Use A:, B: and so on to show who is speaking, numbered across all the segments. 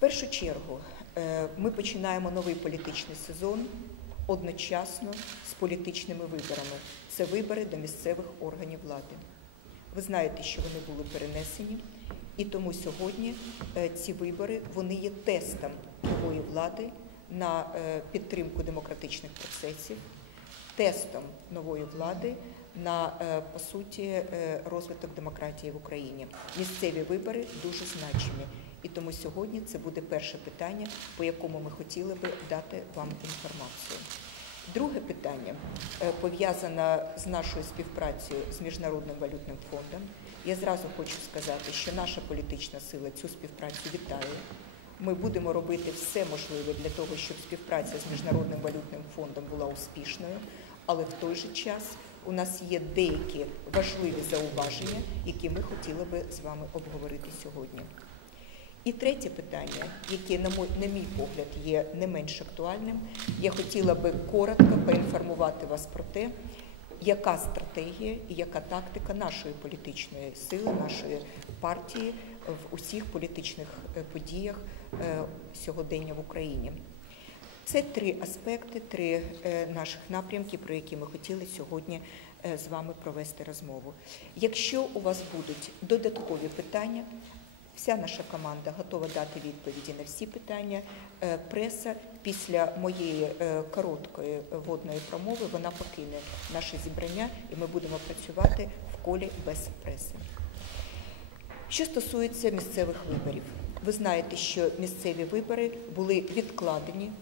A: першу чергу е, ми починаємо новий політичний сезон одночасно з політичними виборами. Це вибори до місцевих органів влади. Ви знаєте, що вони були перенесені, і тому сьогодні е, ці вибори вони є тестом нової влади на е, підтримку демократичних процесів, тестом нової влади на по суті розвиток демократії в Україні. Місцеві вибори дуже значимі. І тому сьогодні це буде перше питання, по якому ми хотіли би дати вам інформацію. Друге питання е, пов'язане з нашою співпрацею з Міжнародним валютним фондом. Я зразу хочу сказати, що наша політична сила цю співпрацю вітає. Ми будемо робити все можливе для того, щоб співпраця з Міжнародним валютним фондом була успішною, але в той же час у нас є деякі важливі зауваження, які ми хотіли би з вами обговорити сьогодні. І третє питання, яке, на мій погляд, є не менш актуальним, я хотіла би коротко поінформувати вас про те, яка стратегія і яка тактика нашої політичної сили, нашої партії в усіх політичних е, подіях е, сьогодення в Україні. Це три аспекти, три е, наших напрямки, про які ми хотіли сьогодні з вами провести розмову. Якщо у вас будуть додаткові питання, Вся наша команда готова дати відповіді на всі питання. Преса після моєї короткої водної промови вона покине наше зібрання, і ми будемо працювати в колі без преси. Що стосується місцевих виборів, ви знаєте, що місцеві вибори були відкладені,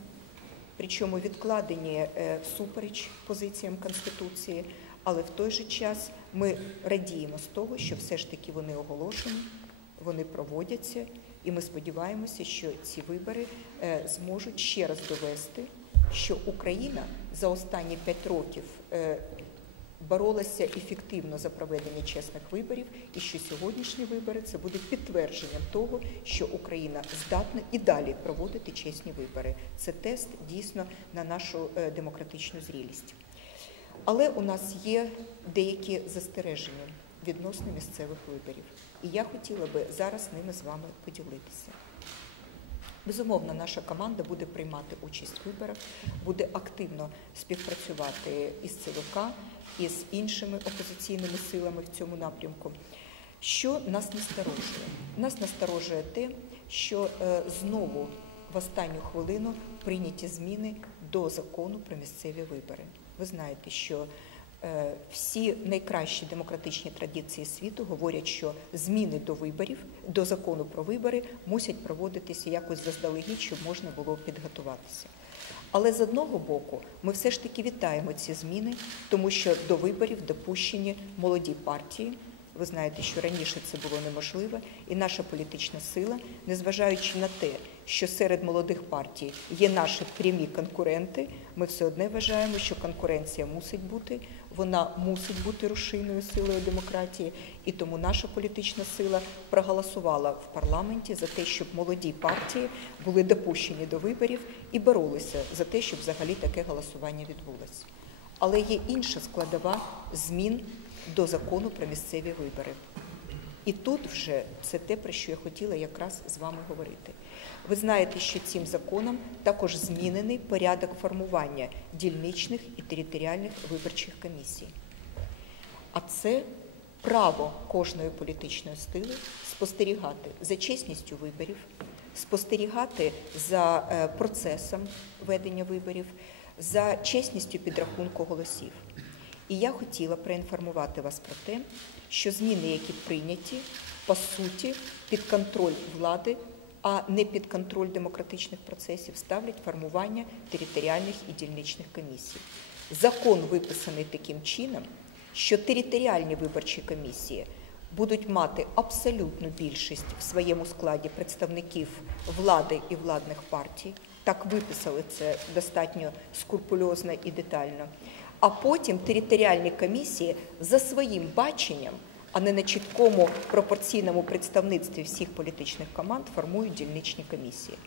A: причому відкладені всупереч позиціям Конституції, але в той же час ми радіємо з того, що все ж таки вони оголошені вони проводяться, і ми сподіваємося, що ці вибори е, зможуть ще раз довести, що Україна за останні п'ять років е, боролася ефективно за проведення чесних виборів, і що сьогоднішні вибори це буде підтвердженням того, що Україна здатна і далі проводити чесні вибори. Це тест дійсно на нашу е, демократичну зрілість. Але у нас є деякі застереження відносно місцевих виборів. І я хотіла би зараз ними з вами поділитися. Безумовно, наша команда буде приймати участь в виборах, буде активно співпрацювати із ЦВК і з іншими опозиційними силами в цьому напрямку. Що нас насторожує? Нас насторожує те, що е, знову в останню хвилину прийняті зміни до закону про місцеві вибори. Ви знаєте, що всі найкращі демократичні традиції світу говорять, що зміни до виборів, до закону про вибори мусять проводитися якось заздалегідь, щоб можна було підготуватися. Але з одного боку, ми все ж таки вітаємо ці зміни, тому що до виборів допущені молоді партії. Ви знаєте, що раніше це було неможливо, і наша політична сила, незважаючи на те, що серед молодих партій є наші прямі конкуренти, ми все одне вважаємо, що конкуренція мусить бути, вона мусить бути рушійною силою демократії, і тому наша політична сила проголосувала в парламенті за те, щоб молоді партії були допущені до виборів і боролися за те, щоб взагалі таке голосування відбулося. Але є інша складова змін до закону про місцеві вибори. І тут вже це те, про що я хотіла якраз з вами говорити. Ви знаєте, що цим законом також змінений порядок формування дільничних і територіальних виборчих комісій. А це право кожної політичної сили спостерігати за чесністю виборів, спостерігати за е, процесом ведення виборів, за чесністю підрахунку голосів. І я хотіла проінформувати вас про те, що зміни, які прийняті, по суті, під контроль влади, а не під контроль демократичних процесів, ставлять формування територіальних і дільничних комісій. Закон виписаний таким чином, що територіальні виборчі комісії будуть мати абсолютну більшість в своєму складі представників влади і владних партій. Так виписали це достатньо скрупульозно і детально а потім територіальні комісії за своїм баченням, а не на чіткому пропорційному представництві всіх політичних команд формують дільничні комісії.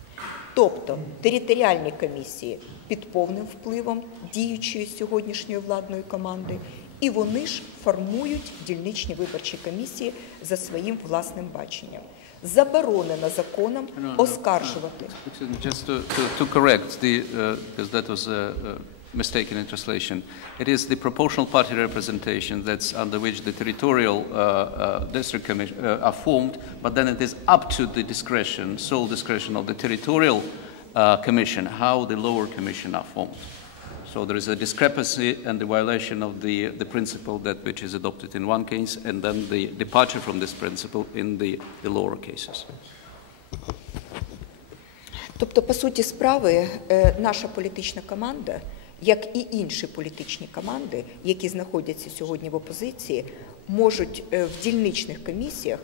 A: Тобто територіальні комісії під повним впливом діючої сьогоднішньої владної команди, і вони ж формують дільничні виборчі комісії за своїм власним баченням. заборонено законом оскаржувати.
B: Excuse me, just to, to, to correct the, uh, because that was a, a mistake in translation. It is the proportional party representation that's under which the territorial uh, uh, district commission uh, are formed, but then it is up to the discretion, sole discretion of the territorial uh, commission how the lower commission are formed. So there is a discrepancy and the violation of the, the principle that which is adopted in one case, and then the departure from this principle in the, the lower cases.
A: Тобто, по суті справи, е, наша політична команда, як і інші політичні команди, які знаходяться сьогодні в опозиції, можуть е, в дільничних комісіях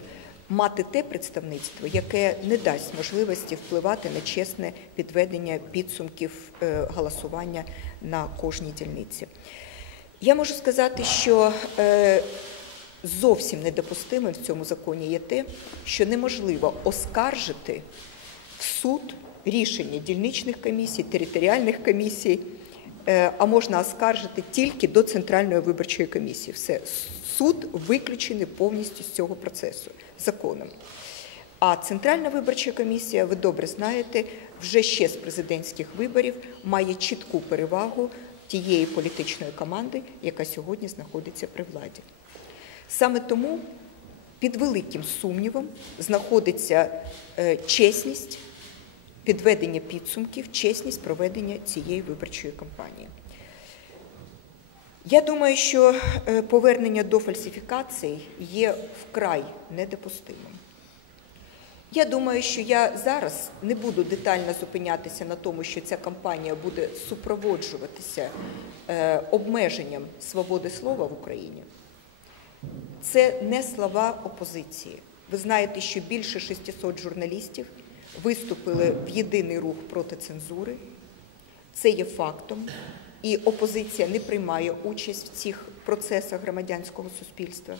A: мати те представництво, яке не дасть можливості впливати на чесне підведення підсумків е, голосування на кожній дільниці. Я можу сказати, що е, зовсім недопустимим в цьому законі є те, що неможливо оскаржити в суд рішення дільничних комісій, територіальних комісій, а можна оскаржити тільки до Центральної виборчої комісії. Все, суд виключений повністю з цього процесу законом. А Центральна виборча комісія, ви добре знаєте, вже ще з президентських виборів має чітку перевагу тієї політичної команди, яка сьогодні знаходиться при владі. Саме тому під великим сумнівом знаходиться е, чесність підведення підсумків, чесність проведення цієї виборчої кампанії. Я думаю, що е, повернення до фальсифікацій є вкрай недопустимим. Я думаю, що я зараз не буду детально зупинятися на тому, що ця кампанія буде супроводжуватися е, обмеженням свободи слова в Україні. Це не слова опозиції. Ви знаєте, що більше 600 журналістів виступили в єдиний рух проти цензури. Це є фактом. І опозиція не приймає участь в цих процесах громадянського суспільства.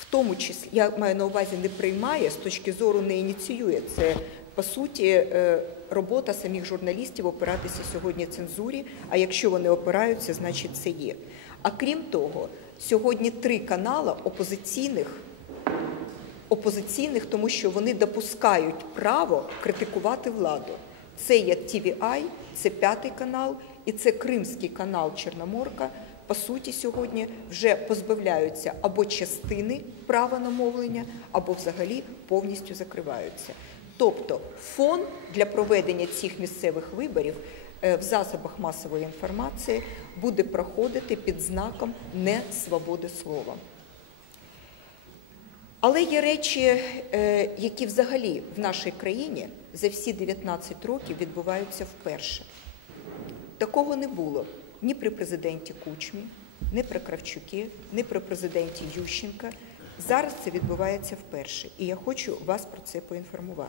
A: В тому числі, я маю на увазі, не приймає з точки зору не ініціює. Це по суті е, робота самих журналістів опиратися сьогодні цензурі. А якщо вони опираються, значить це є. А крім того, сьогодні три канали опозиційних опозиційних, тому що вони допускають право критикувати владу. Це є TVI, це п'ятий канал і це Кримський канал Чорноморка. По суті, сьогодні вже позбавляються або частини права на мовлення, або взагалі повністю закриваються. Тобто фон для проведення цих місцевих виборів е, в засобах масової інформації буде проходити під знаком несвободи слова. Але є речі, е, які взагалі в нашій країні за всі 19 років відбуваються вперше. Такого не було ні при президенті Кучмі, ні при Кравчукі, ні при президенті Ющенка. Зараз це відбувається вперше, і я хочу вас про це поінформувати.